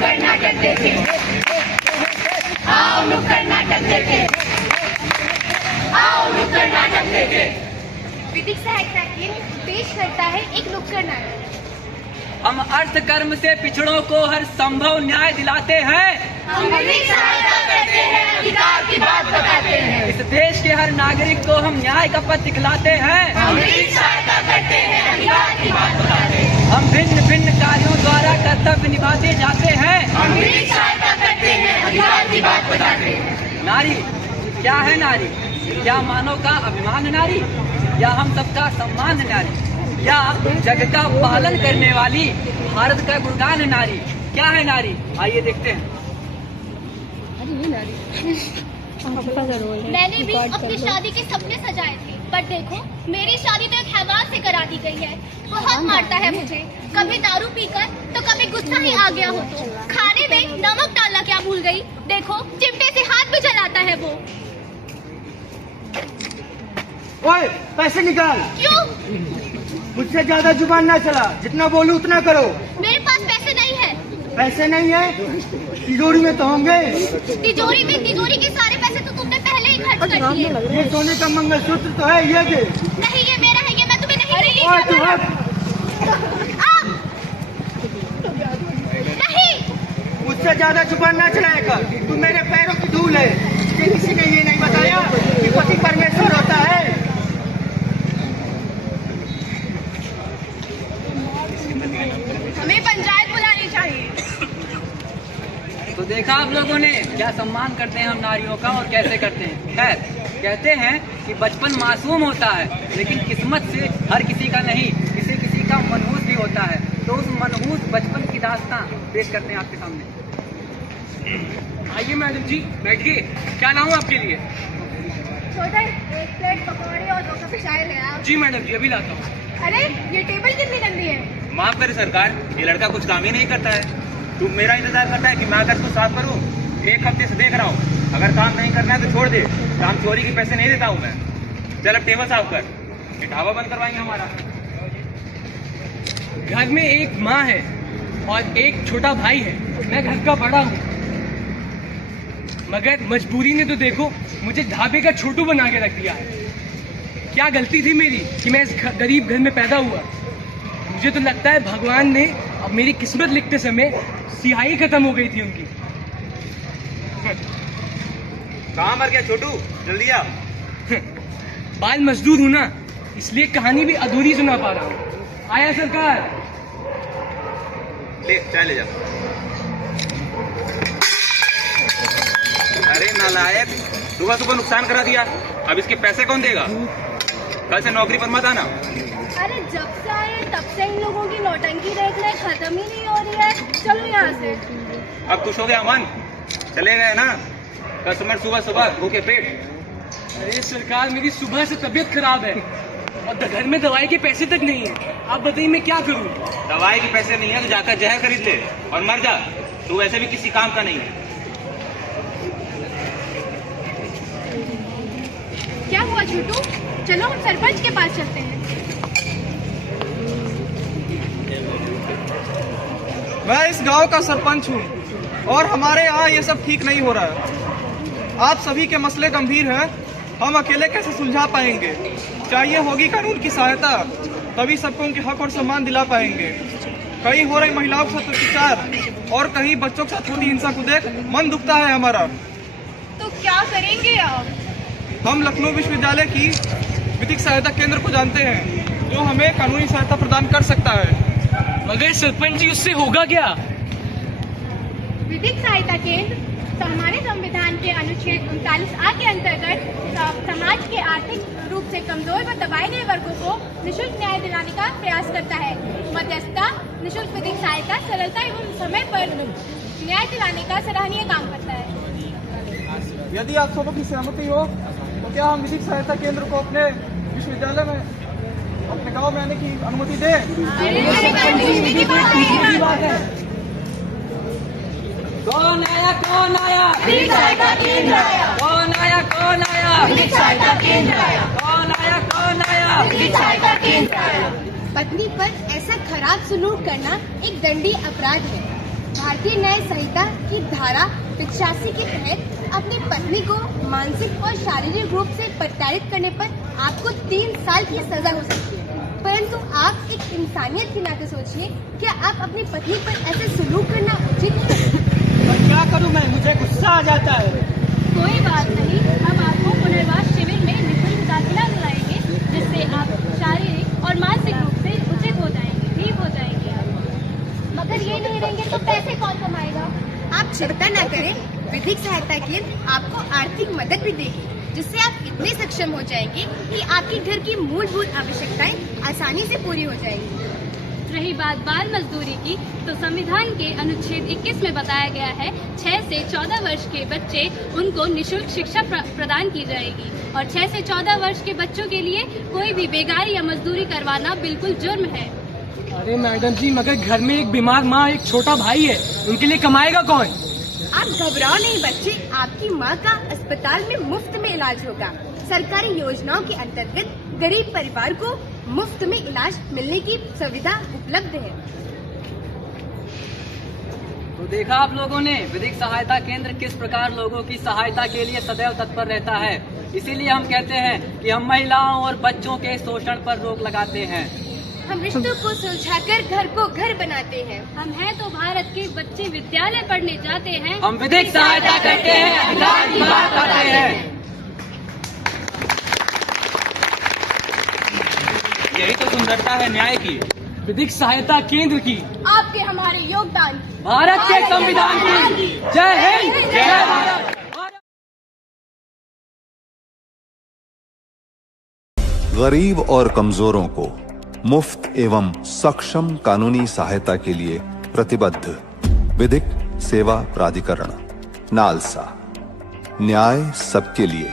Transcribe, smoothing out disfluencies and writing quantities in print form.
नुक्कड़ नाटक देखे, आओ नुक्कड़ नाटक देखे, आओ नुक्कड़ नाटक देखे। विधिक सहायता केंद्र पेश करता है एक नुक्कड़ नाटक। हम अर्थ कर्म से पिछड़ों को हर संभव न्याय दिलाते हैं। हम विधिक सहायता करते हैं, अधिकार की बात बताते हैं। इस देश के हर नागरिक को हम न्याय का पथ दिखलाते हैं। हम विधिक सहायता करते हैं, अधिकार की बात बताते हैं। हम भिन्न भिन्न कार्यों द्वारा कर्तव्य निभाते जाते हैं। हम विधिक सहायता करते हैं, अधिकार की बात बताते हैं। नारी क्या है? नारी क्या मानव का अभिमान नारी, या हम सबका सम्मान नारी, या जग का पालन करने वाली भारत का गुणगान नारी? क्या है नारी? आइए देखते हैं। मैंने भी अपनी शादी के सपने सजाए थे, पर देखो मेरी शादी तो एक हैवान से करा दी गई है। बहुत मारता है मुझे, कभी दारू पीकर तो कभी गुस्सा ही आ गया हो तो खाने में नमक डालना क्या भूल गई। देखो चिमटे से हाथ भी जलाता है वो। ओए पैसे निकाल। क्यों? मुझसे ज्यादा जुबान ना चला, जितना बोलूं उतना करो। मेरे पास पैसे नहीं है। पैसे नहीं है? तिजोरी में तो होंगे। तिजोरी के सारे पैसे तो तुमने पहले ही खर्च कर दिए। ये सोने का मंगलसूत्र तो है, ये दे। नहीं ये मेरा है, ये मैं तुम्हें नहीं दूंगी। ओए तू हट। नहीं मुझसे ज्यादा जुबान ना चलाया कर, तू मेरे पैरों की धूल है। तुझे किसी ने ये नहीं बताया कि पति परमेश्वर होता है। हमें पंचायत बुलानी चाहिए। तो देखा आप लोगों ने क्या सम्मान करते हैं हम नारियों का और कैसे करते हैं। खैर कहते हैं कि बचपन मासूम होता है, लेकिन किस्मत से हर किसी का नहीं, किसी किसी का मनहूस भी होता है। तो उस मनहूस बचपन की दास्तां पेश करते हैं आपके सामने। आइए मैडम जी बैठिए, क्या लाऊं आपके लिए? छोटा एक प्लेट पकौड़े और 2 कप चाय ले आओ। जी मैडम जी अभी लाता हूँ। अरे ये टेबल कितनी गंदी है। माफ करें सरकार, ये लड़का कुछ काम ही नहीं करता है। तू मेरा इंतजार करता है कि मैं आकर इसको साफ करूं? 1 हफ्ते से देख रहा हूं, अगर काम नहीं करना है तो छोड़ दे। काम चोरी के पैसे नहीं देता हूं मैं। चल अब टेबल साफ कर, ये ढाबा बंद करवाएंगे हमारा। घर में एक माँ है और एक छोटा भाई है। मैं घर का बड़ा हूँ, मगर मजबूरी ने तो देखो मुझे ढाबे का छोटू बना के रख दिया है। क्या गलती थी मेरी कि मैं इस गरीब घर में पैदा हुआ। मुझे तो लगता है भगवान ने अब मेरी किस्मत लिखते समय सिहाई खत्म हो गई थी उनकी। कहाँ मर गया छोटू, जल्दी आ। बाल मजदूर हूं ना, इसलिए कहानी भी अधूरी सुना पा रहा हूँ। आया सरकार। ले चाय ले जा। अरे नालायक, सुबह सुबह नुकसान करा दिया, अब इसके पैसे कौन देगा? कल से नौकरी पर मत आना। अरे जब से आए तब से इन लोगों की नौटंकी देखने खत्म ही नहीं हो रही है। चलो यहाँ से। अब खुश हो गया मन? चले गए ना कस्टमर सुबह सुबह भूखे पेट। अरे सरकार मेरी सुबह से तबीयत खराब है और घर में दवाई के पैसे तक नहीं है। आप बताइए मैं क्या करूं? दवाई के पैसे नहीं है तो जाकर जहर खरीद ले और मर जा। तू वैसे भी किसी काम का नहीं है। क्या हुआ छोटू? चलो हम सरपंच के पास चलते हैं। मैं इस गांव का सरपंच हूं और हमारे यहाँ ये सब ठीक नहीं हो रहा है। आप सभी के मसले गंभीर हैं, हम अकेले कैसे सुलझा पाएंगे? चाहिए होगी कानून की सहायता, तभी सबको उनके हक और सम्मान दिला पाएंगे। कहीं हो रही महिलाओं के साथ अत्याचार और कहीं बच्चों के साथ होती हिंसा को देख मन दुखता है हमारा। तो क्या करेंगे आप? हम लखनऊ विश्वविद्यालय की विधिक सहायता केंद्र को जानते हैं, जो हमें कानूनी सहायता प्रदान कर सकता है। मगर सरपंच जी उससे होगा क्या? विधिक सहायता केंद्र तो हमारे संविधान के अनुच्छेद 39A के अंतर्गत समाज के आर्थिक रूप से कमजोर व दबाए गए वर्गों को निःशुल्क न्याय दिलाने का प्रयास करता है। मध्यस्थता, निःशुल्क विधिक सहायता, सरलता एवं समय पर न्याय दिलाने का सराहनीय काम करता है। यदि आप सबों की सहमति हो तो क्या हम विधिक सहायता केंद्र को अपने विश्वविद्यालय में, अपने गांव में आने की अनुमति दें? कौन आया कौन आया? विधिक सहायता केंद्र आया। कौन आया कौन आया? विधिक सहायता केंद्र आया। कौन आया कौन आया? विधिक सहायता केंद्र आया। पत्नी पर ऐसा खराब सलूक करना एक दंडनीय अपराध है। भारतीय न्याय संहिता की धारा 85 के तहत अपनी पत्नी को मानसिक और शारीरिक रूप से प्रताड़ित करने पर आपको 3 साल की सजा हो सकती है। परंतु आप एक इंसानियत के नाते सोचिए, क्या आप अपनी पत्नी पर ऐसे सलूक करना उचित है? और क्या करूं मैं, मुझे गुस्सा आ जाता है। कोई बात नहीं, हम आपको पुनर्वास शिविर में निःशुल्क दाखिला दिलाएंगे, जिससे आप शारीरिक और मानसिक रूप से उचित हो जाएंगे, ठीक हो जाएंगे आप। मगर ये नहीं रहेंगे तो पैसे कौन कमाएगा? आप चिंता न करें, विधिक सहायता केंद्र आपको आर्थिक मदद भी देगी, जिससे आप इतने सक्षम हो जाएंगे कि आपके घर की मूलभूत आवश्यकताएं आसानी से पूरी हो जाएंगी। रही बात बाल मजदूरी की, तो संविधान के अनुच्छेद 21 में बताया गया है 6 से 14 वर्ष के बच्चे उनको निःशुल्क शिक्षा प्रदान की जाएगी और 6 से 14 वर्ष के बच्चों के लिए कोई भी बेगारी या मजदूरी करवाना बिल्कुल जुर्म है। अरे मैडम जी, मगर घर में एक बीमार माँ, एक छोटा भाई है, उनके लिए कमाएगा कौन? आप घबराओ नहीं बच्चे, आपकी माँ का अस्पताल में मुफ्त में इलाज होगा। सरकारी योजनाओं के अंतर्गत गरीब परिवार को मुफ्त में इलाज मिलने की सुविधा उपलब्ध है। तो देखा आप लोगों ने, विधिक सहायता केंद्र किस प्रकार लोगों की सहायता के लिए सदैव तत्पर रहता है। इसीलिए हम कहते हैं कि हम महिलाओं और बच्चों के शोषण पर रोक लगाते हैं। हम रिश्तों को सुलझाकर घर को घर बनाते हैं। हम हैं तो भारत के बच्चे विद्यालय पढ़ने जाते हैं। हम विधिक सहायता करते हैं, अधिकार की बात करते हैं। यही तो सुंदरता है न्याय की, विधिक सहायता केंद्र की, आपके हमारे योगदान भारत के संविधान की जय हिंद, जय भारत। गरीब और कमजोरों को मुफ्त एवं सक्षम कानूनी सहायता के लिए प्रतिबद्ध विधिक सेवा प्राधिकरण नालसा। न्याय सबके लिए।